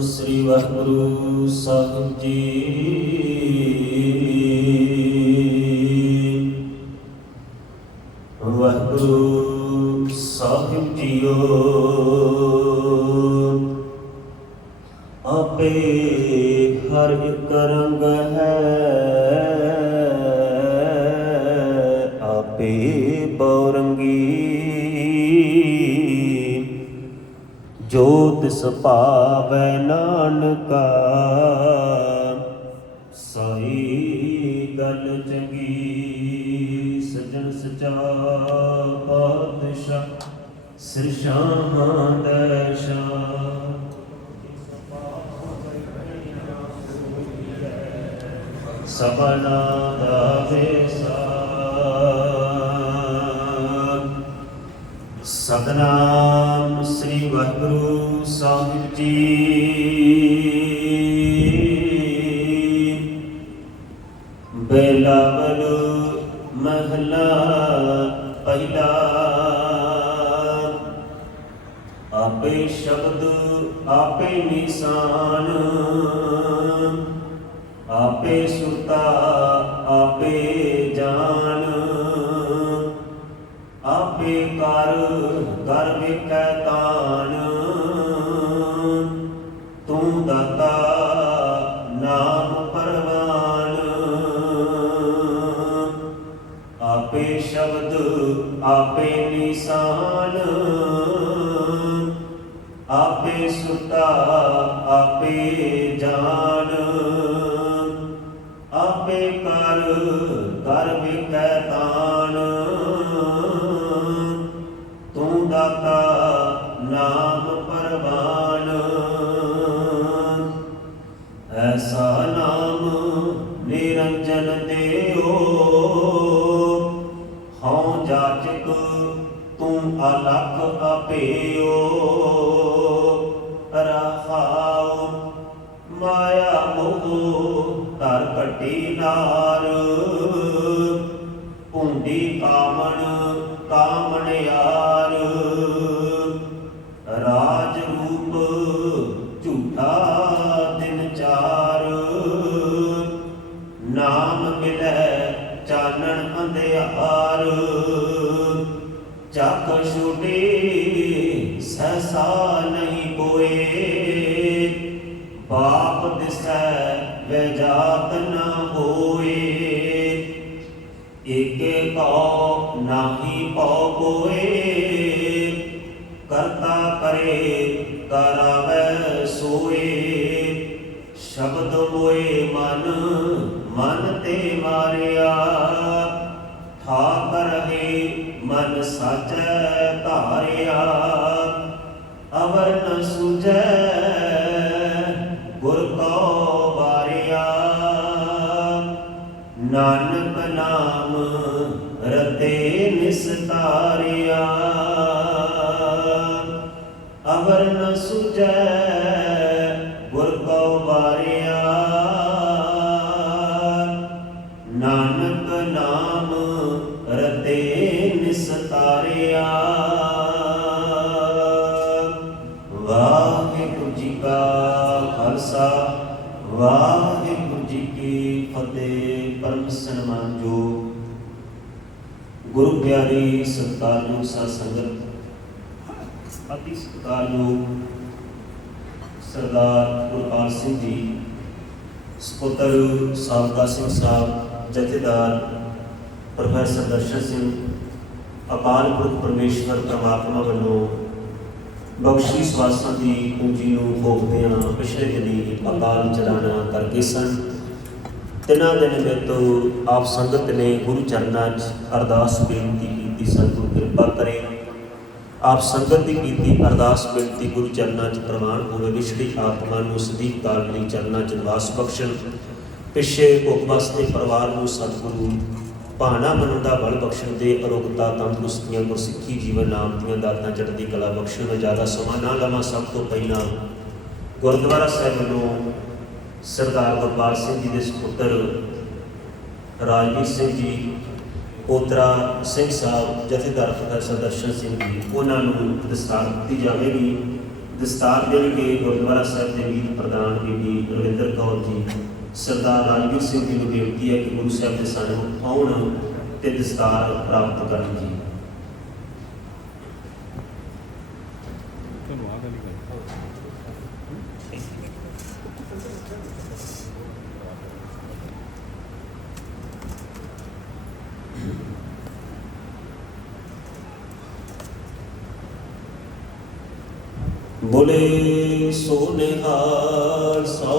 ਸ੍ਰੀ ਵਾਹਿਗੁਰੂ ਸਾਹਿਬ ਜੀ। ਵਾਹਿਗੁਰੂ ਸਾਹਿਬ ਜੀਓ। ਆਪੇ ਹਰ ਇੱਕ ਰੰਗ ਹੈ। ਆਪੇ ਬੌਰੰਗੀ। ਜੋ ਤਿਸ ਗੱਲ ਚੰਗੀ ਸਜਣ ਸਚਾ ਪਾਤਸ਼ਾਹ ਸਿਰ ਸ਼ਾਹਾਂ ਦਰਸ਼ਾ ਸਬਨਾ ਦਾ ਵੇਸਾ ਆਪੇ ਸ਼ਬਦ ਆਪੇ ਨਿਸ਼ਾਨ। ਆਪੇ ਸੁਰਤਾ ਆਪੇ ਜਾਣ ਆਪੇ ਆਪੇ ਜਾਣ। ਆਪੇ ਕਰ ਕਰ ਵਿਕੈ ਤਾਣ। ਤੂੰ ਦਾਤਾ ਨਾਮ ਪਰਵਾਨ। ਐਸਾ ਨਾਮ ਨਿਰੰਜਨ ਦੇਓ। ਹਉ ਜਾਚਕ, ਤੂੰ ਅਲਖ ਆਪਿਓ। ਘਟੀ ਨਾਰ। ਪੁੰਡੀ ਕਾਮਣ ਕਾਮਣ ਯਾਰ। ਨਾਹੀ ਪਉ ਕੋਏ ਕਰਤਾ ਕਰੇ ਕਰਾਵੈ ਸੋਏ। ਸ਼ਬਦ ਹੋਏ ਮਨ ਅਵਰ ਨ ਸੁਜੈ ਗੁਰ ਕੋ ਬਾਰਿਆ ਨਾਨਕ ਨਾਮ ਰਤੇ ਨਿਸਤਾਰਿਆ। ਵਾਹਿਗੁਰੂ ਜੀ ਕਾ ਖਾਲਸਾ, ਵਾਹਿਗੁਰੂ ਜੀ ਕੀ ਫਤਿਹ, ਪਰਮ ਸਨਮਾਨਯੋਗ, ਗੁਰੂ ਪਿਆਰੀ ਸਤਿਕਾਰਯੋਗ ਸਾਧ ਸੰਗਤ ਅਤੀ ਸਤਿਕਾਰਯੋਗ ਸਰਦਾਰ ਗੁਰਪਾਲ ਸਿੰਘ ਜੀ, ਸਪੁੱਤਰ ਸਾਬਕਾ ਸਿੰਘ ਸਾਹਿਬ, ਜਥੇਦਾਰ ਪ੍ਰੋਫੈਸਰ ਦਰਸ਼ਨ ਸਿੰਘ, ਅਕਾਲ ਪੁਰਖ ਪਰਮੇਸ਼ਵਰ ਪ੍ਰਮਾਤਮਾ ਵੱਲੋਂ ਬਖਸ਼ੀ ਸਵਾਸਾਂ ਦੀ ਪੂੰਜੀ ਨੂੰ ਭੋਗਦਿਆਂ ਪਿਛਲੇ ਦਿਨੀ ਅਕਾਲ ਚਲਾਣਾ ਕਰਕੇ ਸਨ। ਤਿੰਨਾਂ ਦਿਨ ਵਿੱਚ ਆਪ ਸੰਗਤ ਨੇ ਗੁਰੂ ਚਰਨਾਂ 'ਚ ਅਰਦਾਸ ਬੇਨਤੀ ਕੀਤੀ ਸਤਿਗੁਰੂ ਕਿਰਪਾ ਕਰੇ। ਆਪ ਸੰਗਤ ਦੀ ਕੀਤੀ ਅਰਦਾਸ ਬੇਨਤੀ ਗੁਰੂ ਚਰਨਾਂ 'ਚ ਪ੍ਰਵਾਨ ਹੋਵੇ ਵਿਛੜੀ ਆਤਮਾ ਨੂੰ ਸਦੀਕ ਕਾਲ ਲਈ ਚਰਨਾਂ 'ਚ ਨਿਵਾਸ ਬਖਸ਼ਣ। ਪਿੱਛੇ ਭੁੱਖ ਵਾਸਤੇ ਪਰਿਵਾਰ ਨੂੰ ਸਤਿਗੁਰੂ ਭਾਣਾ ਮੰਨਣ ਦਾ ਬਲ ਬਖਸ਼ਣ ਦੇ ਅਰੋਗਤਾ, ਤੰਦਰੁਸਤੀਆਂ, ਗੁਰਸਿੱਖੀ ਜੀਵਨ ਨਾਮ ਦੀਆਂ ਦਾਤਾਂ ਚੜ੍ਹਦੀ ਕਲਾ ਬਖਸ਼ਣ। ਮੈਂ ਜ਼ਿਆਦਾ ਸਮਾਂ ਨਾ ਲਵਾਂ ਸਭ ਤੋਂ ਪਹਿਲਾਂ ਗੁਰਦੁਆਰਾ ਸਾਹਿਬ ਵੱਲੋਂ ਸਰਦਾਰ ਗੁਰਪਾਲ ਸਿੰਘ ਜੀ ਦੇ ਸੁਪੁੱਤਰ ਰਾਜਵੀਰ ਸਿੰਘ ਜੀ ਪੋਤਰਾ ਸਿੰਘ ਸਾਹਿਬ, ਜਥੇਦਾਰ ਪ੍ਰੋਫੈਸਰ ਦਰਸ਼ਨ ਸਿੰਘ ਜੀ, ਉਹਨਾਂ ਨੂੰ ਦਸਤਾਰ ਦਿੱਤੀ ਜਾਵੇਗੀ। ਦਸਤਾਰ ਦੇਣਗੇ ਗੁਰਦੁਆਰਾ ਸਾਹਿਬ ਦੇ ਮੀਤ ਪ੍ਰਧਾਨ ਬੀਬੀ ਰਵਿੰਦਰ ਕੌਰ ਜੀ, ਸਰਦਾਰ ਰਾਜਵੀਰ ਸਿੰਘ ਜੀ ਨੂੰ ਬੇਨਤੀ ਹੈ ਕਿ ਗੁਰੂ ਸਾਹਿਬ ਦੇ ਸਾਨੂੰ ਆਉਣ ਤੇ ਦਸਤਾਰ ਪ੍ਰਾਪਤ ਕਰਨ ਜੀ ਤੁਹਾਨੂੰ ਆਹ ਵਾਲੀ ਗੱਲ ਬੋਲੇ ਸੋ ਨਿਹਾਲ ਸੋ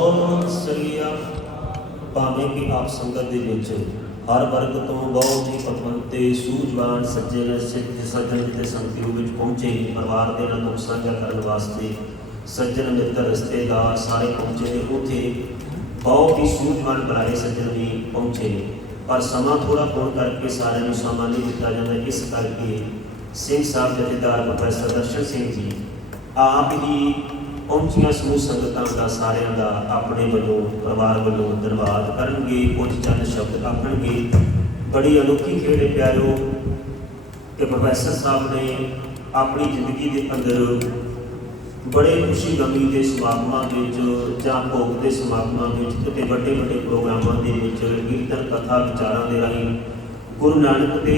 ਸਰੀਆ ਭਾਵੇਂ ਕਿ ਆਪ ਸੰਗਤ ਦੇ ਵਿੱਚ ਹਰ ਵਰਗ ਤੋਂ ਬਹੁਤ ਹੀ ਪਤਵੰਤੇ ਸੂਝਵਾਨ ਸੱਜਣ ਸਿੱਧ ਸੱਜਣ ਤੇ ਸੰਗਤੀ ਵਿੱਚ ਪਹੁੰਚੇ, ਪਰਿਵਾਰ ਦੇ ਨਾਲ ਦੁੱਖ ਸਾਂਝਾ ਕਰਨ ਵਾਸਤੇ ਸੱਜਣ ਮਿੱਤਰ, ਰਿਸ਼ਤੇਦਾਰ ਸਾਰੇ ਪਹੁੰਚੇ ਨੇ ਬਹੁਤ ਹੀ ਸੂਝਵਾਨ ਬੁਲਾਏ ਸੱਜਣ ਵੀ ਪਹੁੰਚੇ। ਪਰ ਸਮਾਂ ਥੋੜਾ ਹੋਣ ਕਰਕੇ ਸਾਰਿਆਂ ਨੂੰ ਸਮਾਂ ਨਹੀਂ ਦਿੱਤਾ ਜਾਂਦਾ। ਇਸ ਕਰਕੇ ਸਿੰਘ ਸਾਹਿਬ ਜਥੇਦਾਰ ਪ੍ਰੋਫੈਸਰ ਦਰਸ਼ਨ ਸਿੰਘ ਜੀ ਆਪ ਹੀ ਪਹੁੰਚੀਆਂ ਸਮੂਹ ਸੰਗਤਾਂ ਦਾ ਸਾਰਿਆਂ ਦਾ ਆਪਣੇ ਵੱਲੋਂ, ਪਰਿਵਾਰ ਵੱਲੋਂ ਧੰਨਵਾਦ ਕਰਨਗੇ ਕੁਝ ਚੰਦ ਸ਼ਬਦ ਆਖਣਗੇ। ਬੜੀ ਅਨੋਖੀ ਖੇਡ ਪਿਆਰਿਓ ਕਿ ਪ੍ਰੋਫੈਸਰ ਸਾਹਿਬ ਨੇ ਆਪਣੀ ਜ਼ਿੰਦਗੀ ਦੇ ਅੰਦਰ ਬੜੇ ਖੁਸ਼ੀ ਗਮੀ ਦੇ ਸਮਾਗਮਾਂ ਵਿੱਚ ਜਾਂ ਭੋਗ ਦੇ ਸਮਾਗਮਾਂ ਵਿੱਚ ਕਿਤੇ ਵੱਡੇ ਵੱਡੇ ਪ੍ਰੋਗਰਾਮਾਂ ਦੇ ਵਿੱਚ ਕੀਰਤਨ ਕਥਾ ਵਿਚਾਰਾਂ ਦੇ ਰਾਹੀਂ ਗੁਰੂ ਨਾਨਕ ਦੇ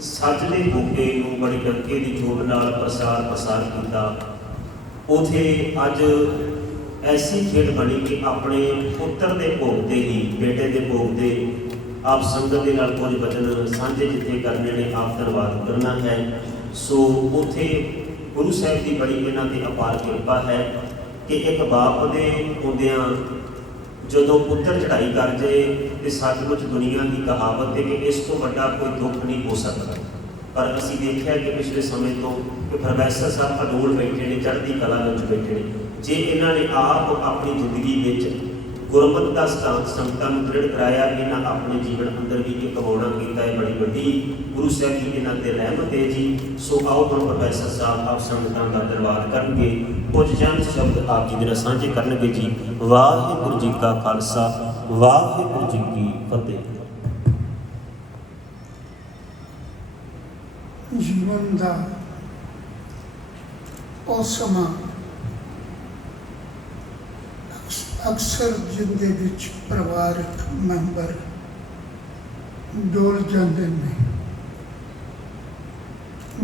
ਸੱਚ ਦੇ ਹੋਕੇ ਨੂੰ ਬੜੀ ਡੱਕੇ ਦੀ ਜੋੜ ਨਾਲ ਪ੍ਰਸਾਰ ਪ੍ਰਸਾਰ ਕੀਤਾ। ਉਥੇ ਅੱਜ ਐਸੀ ਖੇਡ ਬਣੀ ਕਿ ਆਪਣੇ ਪੁੱਤਰ ਦੇ ਭੋਗ ਤੇ ਹੀ, ਬੇਟੇ ਦੇ ਭੋਗ ਤੇ ਆਪ ਸੰਗਤ ਦੇ ਨਾਲ ਕੁਝ ਬਚਨ ਸਾਂਝੇ ਜਿੱਥੇ ਕਰਨੇ ਨੇ, ਆਪ ਧੰਨਵਾਦ ਕਰਨਾ ਹੈ। ਸੋ ਉਥੇ ਗੁਰੂ ਸਾਹਿਬ ਦੀ ਬੜੀ ਇਹਨਾਂ ਤੇ ਅਪਾਰ ਕਿਰਪਾ ਹੈ ਕਿ ਇੱਕ ਬਾਪ ਦੇ ਹੁੰਦਿਆਂ ਜਦੋਂ ਪੁੱਤਰ ਚੜ੍ਹਾਈ ਕਰ ਜੇ ਤੇ ਸੱਚਮੁੱਚ ਦੁਨੀਆ ਦੀ ਕਹਾਵਤ ਹੈ ਕਿ ਇਸ ਤੋਂ ਵੱਡਾ ਕੋਈ ਦੁੱਖ ਨਹੀਂ ਹੋ ਸਕਦਾ। ਪਰ ਅਸੀਂ ਦੇਖਿਆ ਕਿ ਪਿਛਲੇ ਸਮੇਂ ਤੋਂ ਕਿ ਪ੍ਰੋਫੈਸਰ ਸਾਹਿਬ ਅਡੋਲ ਬੈਠੇ ਨੇ, ਚੜ੍ਹਦੀ ਕਲਾ ਵਿੱਚ ਬੈਠੇ ਨੇ। ਜੇ ਇਹਨਾਂ ਨੇ ਆਪ ਆਪਣੀ ਜ਼ਿੰਦਗੀ ਵਿੱਚ ਗੁਰਮਤਿ ਦਾ ਸਥਾਨ ਸੰਗਤਾਂ ਨੂੰ ਦ੍ਰਿੜ ਕਰਾਇਆ, ਇਹਨਾਂ ਆਪਣੇ ਜੀਵਨ ਅੰਦਰ ਵੀ ਇੱਕ ਹੋਣਾ ਕੀਤਾ ਹੈ ਬੜੀ ਵੱਡੀ ਗੁਰੂ ਸਾਹਿਬ ਜੀ ਦੇ ਇਹਨਾਂ ਤੇ ਰਹਿਮਤ ਹੈ ਜੀ। ਸੋ ਆਓ ਹੁਣ ਪ੍ਰੋਫੈਸਰ ਸਾਹਿਬ ਆਪ ਸੰਗਤਾਂ ਦਾ ਧੰਨਵਾਦ ਕਰਨਗੇ। ਕੁਝ ਜਨ ਸ਼ਬਦ ਆਪ ਜੀ ਦੇ ਨਾਲ ਸਾਂਝੇ ਕਰਨਗੇ ਜੀ। ਵਾਹਿਗੁਰੂ ਜੀ ਕਾ ਖਾਲਸਾ, ਵਾਹਿਗੁਰੂ ਜੀ ਕੀ ਫਤਿਹ। ਜੀਵਨ ਦਾ ਉਹ ਸਮਾਂ ਅਕਸਰ ਜਿੰਦੇ ਵਿੱਚ ਪਰਿਵਾਰਕ ਮੈਂਬਰ ਡੋਲ ਜਾਂਦੇ ਨੇ।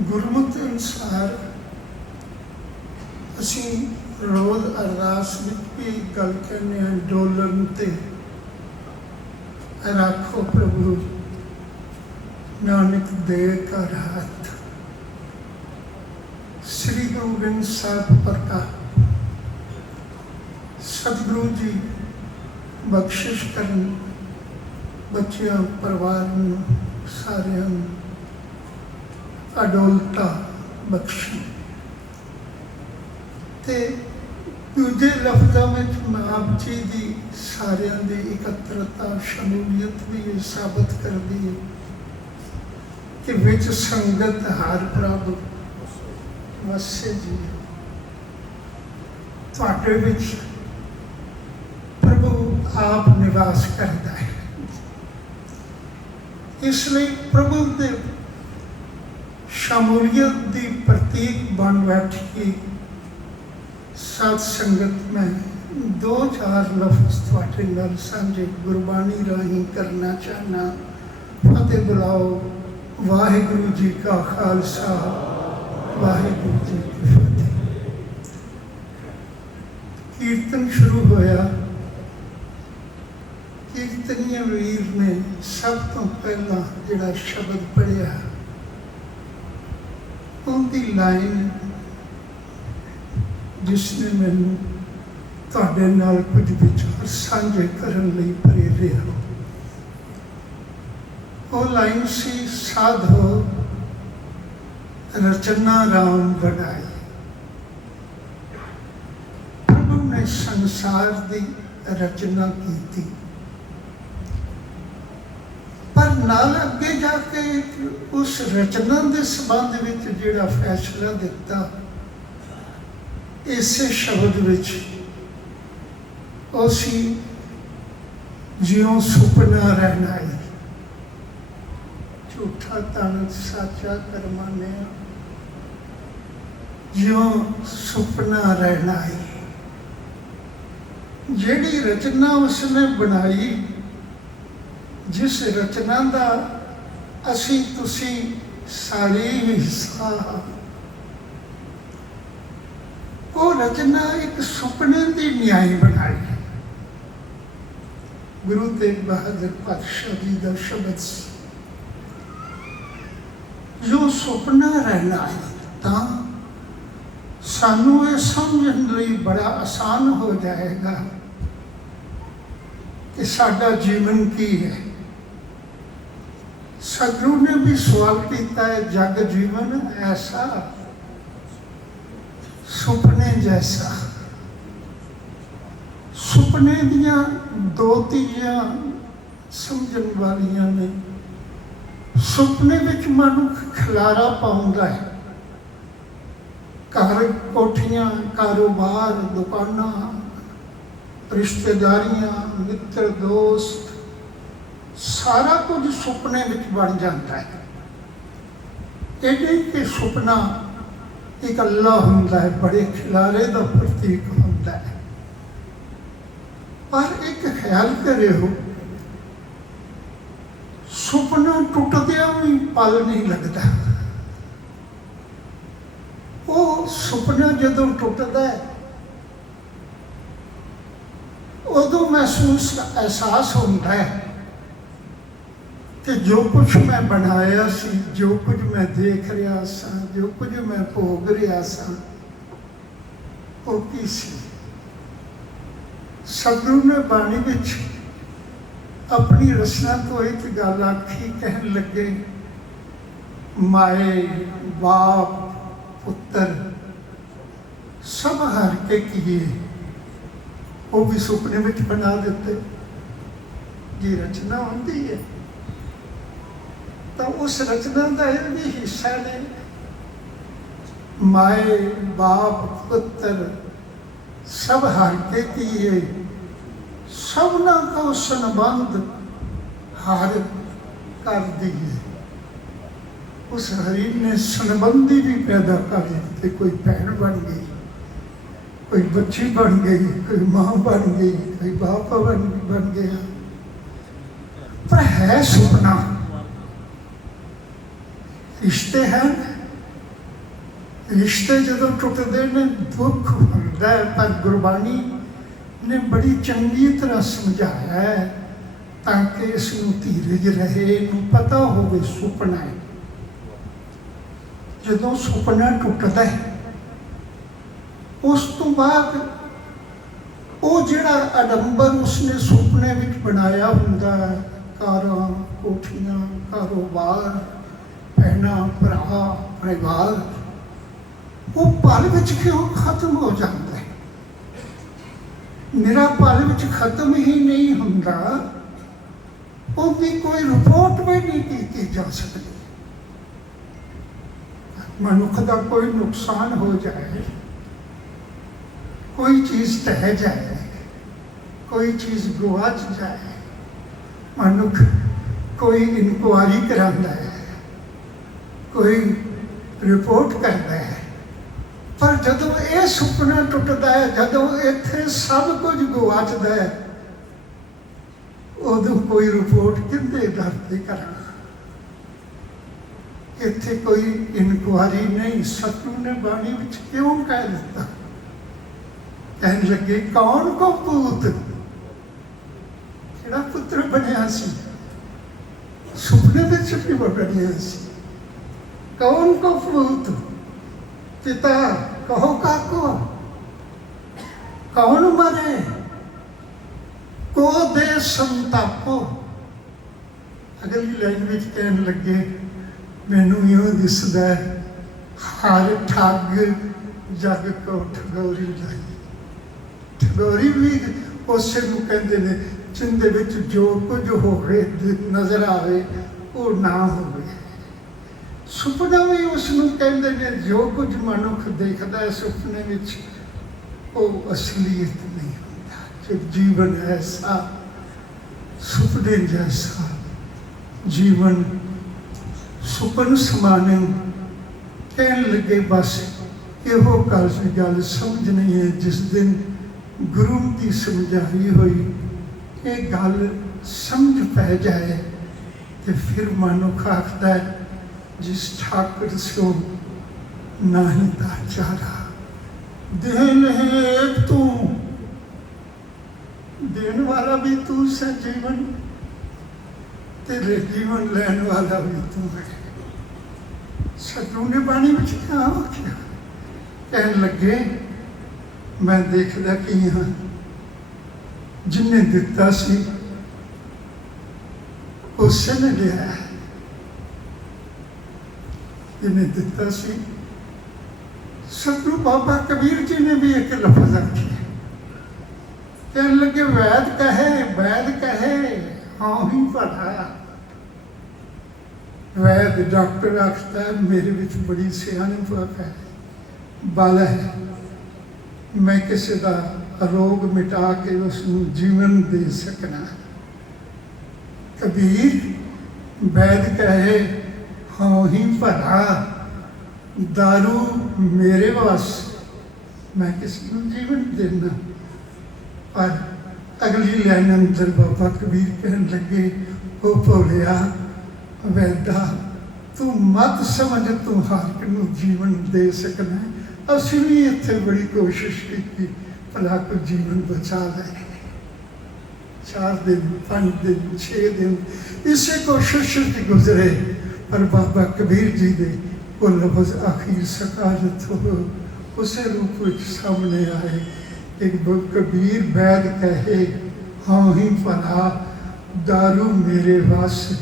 ਗੁਰਮਤਿ ਅਨੁਸਾਰ ਅਸੀਂ ਰੋਜ਼ ਅਰਦਾਸ ਵਿੱਚ ਵੀ ਗੱਲ ਕਹਿੰਦੇ ਹਾਂ, ਡੋਲਣ ਤੇ। ਰੱਖੋ ਪ੍ਰਭੂ, ਨਾਨਕ ਦੇ ਕਰ ਹੱਥ। ਸ੍ਰੀ ਗੁਰੂ ਗ੍ਰੰਥ ਸਾਹਿਬ ਪਰਕਾ। ਸਤਿਗੁਰੂ ਜੀ, ਬਖਸ਼ਿਸ਼ ਕਰਨ ਬੱਚਿਆਂ, ਪਰਿਵਾਰ ਨੂੰ, ਸਾਰਿਆਂ ਨੂੰ। ਅਡੋਲਤਾ ਬਖਸ਼ੀ। ਤੇ ਦੂਜੇ ਲਫ਼ਜ਼ਾਂ ਵਿੱਚ ਆਪ ਜੀ ਦੀ ਸਾਰਿਆਂ ਦੀ ਇਕੱਤਰਤਾ, ਸ਼ਮੂਲੀਅਤ ਵੀ ਇਹ ਸਾਬਤ ਕਰਦੀ ਹੈ ਕਿ ਵਿੱਚ ਸੰਗਤ ਹਰ ਪ੍ਰਭ ਵਸੇ ਜੀ, ਤੁਹਾਡੇ ਵਿੱਚ ਪ੍ਰਭੂ ਆਪ ਨਿਵਾਸ ਕਰਦਾ ਹੈ। ਇਸ ਲਈ ਪ੍ਰਭੂ ਦੇ ਸ਼ਮੂਲੀਅਤ ਦੀ ਪ੍ਰਤੀਕ ਬਣ ਬੈਠੀ ਸਾਧ ਸੰਗਤ ਮੈਂ ਦੋ ਚਾਰ ਲਫ਼ਜ਼ ਤੁਹਾਡੇ ਨਾਲ ਸਾਂਝੇ ਗੁਰਬਾਣੀ ਰਾਹੀਂ ਕਰਨਾ ਚਾਹਨਾ ਫਤਿਹ ਬੁਲਾਓ, ਵਾਹਿਗੁਰੂ ਜੀ ਕਾ ਖਾਲਸਾ, ਵਾਹਿਗੁਰੂ ਜੀ ਕੀ ਫਤਿਹ। ਕੀਰਤਨ ਸ਼ੁਰੂ ਹੋਇਆ। ਕੀਰਤਨੀయ ਵੀਰ ਨੇ ਸਭ ਤੋਂ ਪਹਿਲਾਂ ਜਿਹੜਾ ਸ਼ਬਦ ਪੜਿਆ ਉਹਦੀ ਲਾਈਨ ਜਿਸ ਨੇ ਮੈਨੂੰ ਤੁਹਾਡੇ ਨਾਲ ਕੁਝ ਵਿਚਾਰ ਸਾਂਝੇ ਕਰਨ ਲਈ ਪ੍ਰੇਰਿਆ ਉਹ ਲਾਈਨ ਸੀ ਸਾਧੋ ਰਚਨਾ ਰਾਮ ਵਡਾਈ। ਪ੍ਰਭੂ ਨੇ ਸੰਸਾਰ ਦੀ ਰਚਨਾ ਕੀਤੀ ਪਰ ਨਾਲ ਅੱਗੇ ਜਾ ਕੇ ਉਸ ਰਚਨਾ ਦੇ ਸੰਬੰਧ ਵਿੱਚ ਜਿਹੜਾ ਫੈਸਲਾ ਦਿੱਤਾ, ਇਸੇ ਸ਼ਬਦ ਵਿੱਚ ਉਹ ਸੀ ਜਿਉਂ ਸੁਪਨਾ ਰਹਿਣਾ ਹੈ ਝੂਠਾ ਤਨ ਸਾਚਾ ਕਰਮਾਨੇ ਜਿਉਂ ਸੁਪਨਾ ਰਹਿਣਾ ਹੈ ਜਿਹੜੀ ਰਚਨਾ ਉਸਨੇ ਬਣਾਈ ਜਿਸ ਰਚਨਾ ਦਾ ਅਸੀਂ ਤੁਸੀਂ ਸਾਰੇ ਹਿੱਸਾ ਉਹ ਰਚਨਾ ਇੱਕ ਸੁਪਨੇ ਦੀ ਨਿਆਈ ਬਣਾਈ ਹੈ। ਗੁਰੂ ਤੇਗ ਬਹਾਦਰ ਪਾਤਸ਼ਾਹ ਜੀ ਦਾ ਸ਼ਬਦ ਸੀ, ਜੋ ਸੁਪਨਾ ਰਹਿਣਾ ਹੈ ਤਾਂ ਸਾਨੂੰ ਇਹ ਸਮਝਣ ਲਈ ਬੜਾ ਆਸਾਨ ਹੋ ਜਾਏਗਾ ਕਿ ਸਾਡਾ ਜੀਵਨ ਕੀ ਹੈ। ਸਤਿਗੁਰੂ ਨੇ ਵੀ ਸਵਾਲ ਕੀਤਾ ਹੈ, ਜਗ ਜੀਵਨ ਐਸਾ, ਸੁਪਨੇ ਜੈਸਾ। ਸੁਪਨੇ ਦੀਆਂ ਦੋ ਤੀਆਂ ਸਮਝਣ ਵਾਲੀਆਂ ਨੇ। ਸੁਪਨੇ ਵਿੱਚ ਮਨੁੱਖ ਖਿਲਾਰਾ ਪਾਉਂਦਾ ਹੈ। ਘਰ ਕੋਠੀਆਂ, ਕਾਰੋਬਾਰ, ਦੁਕਾਨਾਂ, ਰਿਸ਼ਤੇਦਾਰੀਆਂ, ਮਿੱਤਰ, ਦੋਸਤ ਸਾਰਾ ਕੁਝ ਸੁਪਨੇ ਵਿੱਚ ਬਣ ਜਾਂਦਾ ਹੈ। ਇਹ ਨਹੀਂ ਕਿ ਸੁਪਨਾ ਇੱਕ ਅੱਲਾ ਹੁੰਦਾ ਹੈ, ਬੜੇ ਖਿਲਾਰੇ ਦਾ ਪ੍ਰਤੀਕ ਹੁੰਦਾ ਹੈ। ਪਰ ਇੱਕ ਖਿਆਲ ਕਰਿਓ, ਸੁਪਨਾ ਟੁੱਟਦਿਆਂ ਵੀ ਪਲ ਨਹੀਂ ਲੱਗਦਾ। ਉਹ ਸੁਪਨਾ ਜਦੋਂ ਟੁੱਟਦਾ ਹੈ, ਉਦੋਂ ਮਹਿਸੂਸ, ਅਹਿਸਾਸ ਹੁੰਦਾ ਹੈ ਕਿ ਜੋ ਕੁਝ ਮੈਂ ਬਣਾਇਆ ਸੀ, ਜੋ ਕੁਝ ਮੈਂ ਦੇਖ ਰਿਹਾ ਸਾਂ, ਜੋ ਕੁਝ ਮੈਂ ਭੋਗ ਰਿਹਾ ਸਾਂ, ਉਹ ਕੀ ਸੀ? ਸਤਿਗੁਰੂ ਨੇ ਬਾਣੀ ਵਿੱਚ ਆਪਣੀ ਰਚਨਾ ਤੋਂ ਇੱਕ ਗੱਲ ਆਖੀ, ਕਹਿਣ ਲੱਗੇ, ਮਾਏ, ਬਾਪ, ਪੁੱਤਰ, ਸਭ ਹਰ ਕੇ ਕੀਏ। ਉਹ ਵੀ ਸੁਪਨੇ ਵਿੱਚ ਬਣਾ ਦਿੱਤੇ। ਜੀ ਰਚਨਾ ਹੁੰਦੀ ਹੈ ਤਾਂ ਉਸ ਰਚਨਾ ਦਾ ਇਹ ਵੀ ਹਿੱਸਾ ਨੇ। ਮਾਏ ਬਾਪ ਪੁੱਤਰ, ਸਭ ਹਰ ਕੇ ਕੀਏ ਸਭਨਾ ਕੋ ਸੰਬੰਧ ਹਰ ਕਰ ਦਈਏ। ਉਸ ਹਰੀ ਨੇ ਸੰਬੰਧੀ ਵੀ ਪੈਦਾ ਕਰ ਦਿੱਤੇ ਕੋਈ ਭੈਣ ਬਣ ਗਈ, ਕੋਈ ਬੱਚੀ ਬਣ ਗਈ, ਕੋਈ ਮਾਂ ਬਣ ਗਈ, ਕੋਈ ਬਾਪ ਬਣ ਬਣ ਗਿਆ। ਪਰ ਹੈ ਸੁਪਨਾ ਰਿਸ਼ਤੇ ਹਨ ਰਿਸ਼ਤੇ ਜਦੋਂ ਟੁੱਟਦੇ ਨੇ, ਦੁੱਖ ਹੁੰਦਾ ਹੈ ਪਰ ਗੁਰਬਾਣੀ ਨੇ ਬੜੀ ਚੰਗੀ ਤਰ੍ਹਾਂ ਸਮਝਾਇਆ ਹੈ ਤਾਂ ਕਿ ਇਸ ਨੂੰ ਧੀਰਜ ਰਹੇ ਨੂੰ ਪਤਾ ਹੋਵੇ ਸੁਪਨਾ ਹੈ। ਜਦੋਂ ਸੁਪਨਾ ਟੁੱਟਦਾ ਹੈ, ਉਸ ਤੋਂ ਬਾਅਦ ਉਹ ਜਿਹੜਾ ਅਡੰਬਰ ਉਸਨੇ ਸੁਪਨੇ ਵਿੱਚ ਬਣਾਇਆ ਹੁੰਦਾ ਹੈ, ਕਾਰਾਂ, ਕੋਠੀਆਂ, ਕਾਰੋਬਾਰ ਭੈਣਾਂ ਭਰਾ ਪਰਿਵਾਰ, ਉਹ ਪਲ ਵਿੱਚ ਕਿਉਂ ਖਤਮ ਹੋ ਜਾਂਦਾ ਹੈ? ਮੇਰਾ ਪਲ ਵਿੱਚ ਖਤਮ ਹੀ ਨਹੀਂ ਹੁੰਦਾ। ਉਹਦੀ ਕੋਈ ਰਿਪੋਰਟ ਵੀ ਨਹੀਂ ਕੀਤੀ ਜਾ ਸਕਦੀ। ਮਨੁੱਖ ਦਾ ਕੋਈ ਨੁਕਸਾਨ ਹੋ ਜਾਏ, ਕੋਈ ਚੀਜ਼ ਟਹਿ ਜਾਏ, ਕੋਈ ਚੀਜ਼ ਗੁਆਚ ਜਾਏ, ਮਨੁੱਖ ਕੋਈ ਇਨਕੁਆਰੀ ਕਰਾਂਦਾ ਹੈ। ਕੋਈ ਰਿਪੋਰਟ ਕਰਦਾ ਹੈ। ਪਰ ਜਦੋਂ ਇਹ ਸੁਪਨਾ ਟੁੱਟਦਾ ਹੈ, ਜਦੋਂ ਇੱਥੇ ਸਭ ਕੁਝ ਗਵਾਚਦਾ ਹੈ, ਉਦੋਂ ਕੋਈ ਰਿਪੋਰਟ ਕਿੰਦੇ ਦਰ ਤੇ ਕਰਾਂ ਇੱਥੇ ਕੋਈ ਇਨਕੁਆਰੀ ਨਹੀਂ ਸਤੂ ਨੇ ਬਾਣੀ ਵਿੱਚ ਕਿਉਂ ਕਹਿ ਦਿੱਤਾ? ਕਹਿਣ ਲੱਗੇ, ਕੌਣ ਕੋ ਪੂਤ ਕਿਹੜਾ ਪੁੱਤਰ ਬਣਿਆ ਸੀ, ਸੁਪਨੇ ਵਿੱਚ ਵੀ ਬਣਿਆ ਸੀ। ਕੌਣ ਕੋ ਪੂਤ ਪਿਤਾ ਕਹੋ ਕਾਕੋ? ਕੌਣ ਮਰੇ? ਕੋ ਦੇ ਸੰਤਾਪੋ? ਅਗਲੀ ਲਾਈਨ ਵਿੱਚ ਕਹਿਣ ਲੱਗੇ, ਮੈਨੂੰ ਇਹੋ ਦਿਸਦਾ ਹਰ ਠੱਗ ਜਗ ਕੋ ਠਗੋਰੀ ਲਾਈ। ਠਗੋਰੀ ਵੀ ਉਸੇ ਨੂੰ ਕਹਿੰਦੇ ਨੇ, ਜਿੰਦੇ ਵਿੱਚ ਜੋ ਕੁਝ ਹੋਵੇ ਨਜ਼ਰ ਆਵੇ, ਉਹ ਨਾ ਹੋਵੇ। ਸੁਪਨਾ ਵੀ ਉਸ ਨੂੰ ਕਹਿੰਦੇ ਨੇ, ਜੋ ਕੁਝ ਮਨੁੱਖ ਦੇਖਦਾ ਹੈ, ਸੁਪਨੇ ਵਿੱਚ ਉਹ ਅਸਲੀਅਤ ਨਹੀਂ ਹੁੰਦਾ। ਜਦ ਜੀਵਨ ਐਸਾ ਸੁਪਨੇ ਜੈਸਾ ਜੀਵਨ ਸੁਪਨ ਸਮਾਨੰ ਕਹਿਣ ਲੱਗੇ, ਬਸ ਇਹੋ ਗੱਲ ਦੀ ਗੱਲ ਸਮਝ ਨਹੀਂ ਹੈ ਜਿਸ ਦਿਨ ਗੁਰੂ ਦੀ ਸਮਝਾਈ ਹੋਈ, ਇਹ ਗੱਲ ਸਮਝ ਪੈ ਜਾਏ ਤੇ ਫਿਰ ਮਨੁੱਖ ਆਖਦਾ ਹੈ ਜਿਸ ਠਾਕਰ ਸੋ ਨਹੀਂ ਦਾ ਚਾਰਾ ਦੇਨ ਹੈ ਇੱਕ ਤੂੰ ਦੇਣ ਵਾਲਾ ਵੀ ਤੂੰ ਹੈ ਜੀਵਨ ਤੇਰੇ ਜੀਵਨ ਲੈਣ ਵਾਲਾ ਵੀ ਤੂੰ ਹੈ ਨੇ ਬਾਣੀ ਵਿੱਚ ਕਿਹਾ ਆਖਿਆ ਕਹਿਣ ਲੱਗੇ ਮੈਂ ਦੇਖਦਾ ਕੀ ਹਾਂ ਜਿੰਨੇ ਦਿੱਤਾ ਸੀ ਉਸ ਨੇ ਲਿਆ ਹੈ। ਜਿਹਨੇ ਦਿੱਤਾ ਸੀ। ਸਤਿਗੁਰੂ ਬਾਬਾ ਕਬੀਰ ਜੀ ਨੇ ਵੀ ਇੱਕ ਲਫ਼ਜ਼ ਆਖਿਆ ਕਹਿਣ ਲੱਗੇ, ਵੈਦ ਕਹੇ ਵੈਦ ਕਹੇ ਹਾਂ ਹੀ ਪੜਾਇਆ ਵੈਦ ਡਾਕਟਰ ਆਖਦਾ, ਮੇਰੇ ਵਿੱਚ ਬੜੀ ਸਿਆਣਪ ਹੈ, ਬਲ ਹੈ। ਮੈਂ ਕਿਸੇ ਦਾ ਰੋਗ ਮਿਟਾ ਕੇ ਉਸ ਨੂੰ ਜੀਵਨ ਦੇ ਸਕਣਾ। ਕਬੀਰ, ਵੈਦ ਕਹੇ ਹਾਂ ਹੀ ਭਰਾ दारू ਮੇਰੇ ਵਾਸ। ਮੈਂ ਕਿਸ ਨੂੰ ਜੀਵਨ ਦੇਣਾ ਪਰ ਅਗਲੀ ਲਾਈਨ ਅੰਦਰ ਬਾਬਾ ਕਬੀਰ ਕਹਿਣ ਲੱਗੇ, ਉਹ ਭੋਲਿਆ, ਵੈਦਾ, ਤੂੰ ਮਤ ਸਮਝ ਤੂੰ ਹਰ ਨੂੰ ਜੀਵਨ ਦੇ ਸਕਣਾ ਅਸੀਂ ਵੀ ਇੱਥੇ ਬੜੀ ਕੋਸ਼ਿਸ਼ ਕੀਤੀ, ਭਲਾ ਕੋ ਜੀਵਨ ਬਚਾ ਲੈ। ਚਾਰ ਦਿਨ, ਪੰਜ ਦਿਨ, ਛੇ ਦਿਨ, ਇਸੇ ਕੋਸ਼ਿਸ਼ ਵਿੱਚ ਗੁਜ਼ਰੇ। اور بابا کبیر جی دے وہ لفظ آخر سکاجت ہو، اسے روپ سامنے آئے۔ ایک کبیر بید کہے ہاں ہی فنا دارو میرے واس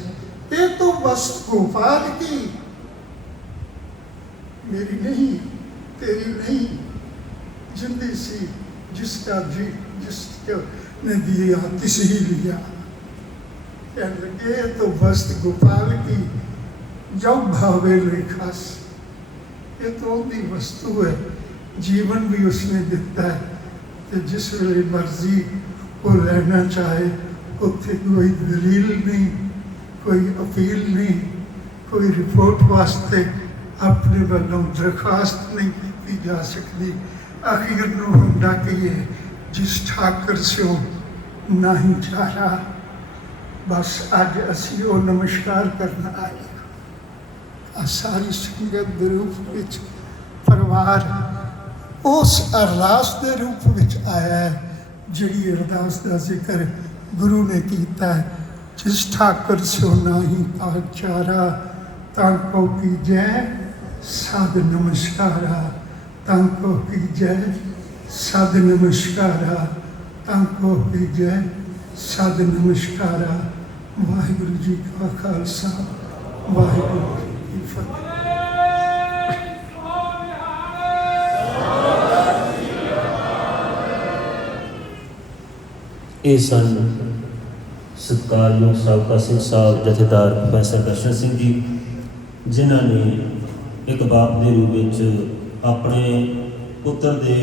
یہ تو بس گوپال کی۔ میری نہیں، تیری نہیں۔ جندی سی، جس کا جی جس کا نے دیا کسی ہی لیا۔ لگے تو بست گوپال کی۔ جاؤ بھاوے خاص۔ یہ تو وستو ہے۔ جیون بھی اس نے دتا ہے جس وی مرضی وہ لینا چاہے اتنی کوئی دلیل نہیں، کوئی اپیل نہیں، کوئی رپورٹ واسطے اپنے ویو درخواست نہیں کی جا سکتی۔ آخر ہم ڈیے جس ٹھاکر سے نہیں چاہا بس اج او نمسکار کرنا آئے ਆ ਸਾਰੀ ਸੰਗਤ ਦੇ ਰੂਪ ਵਿੱਚ ਪਰਿਵਾਰ ਉਸ ਅਰਦਾਸ ਦੇ ਰੂਪ ਵਿੱਚ ਆਇਆ ਹੈ, ਜਿਹੜੀ ਅਰਦਾਸ ਦਾ ਜ਼ਿਕਰ ਗੁਰੂ ਨੇ ਕੀਤਾ ਹੈ। ਜਿਸ ਠਾਕਰ ਸੋ ਨਾਹੀ ਆਚਾਰਾ ਤਾਂ ਕੋ ਕੀਜੈ ਸਦ ਨਮਸਕਾਰਾ, ਤਾਂ ਕੋ ਕੀਜੈ ਸਦ ਨਮਸਕਾਰਾ, ਤਾਂ ਕੋ ਕੀਜੈ ਸਦ ਨਮਸਕਾਰਾ। ਵਾਹਿਗੁਰੂ ਜੀ ਕਾ ਖਾਲਸਾ, ਵਾਹਿਗੁਰੂ ਕੀ ਫਤਿਹ ਇਹ ਸਨ ਸਤਿਕਾਰਯੋਗ ਸਾਬਕਾ ਸਿੰਘ ਸਾਹਿਬ, ਜਥੇਦਾਰ ਪ੍ਰੋਫੈਸਰ ਦਰਸ਼ਨ ਸਿੰਘ ਜੀ, ਜਿਨ੍ਹਾਂ ਨੇ ਇੱਕ ਬਾਪ ਦੇ ਰੂਪ ਵਿੱਚ ਆਪਣੇ ਪੁੱਤਰ ਦੇ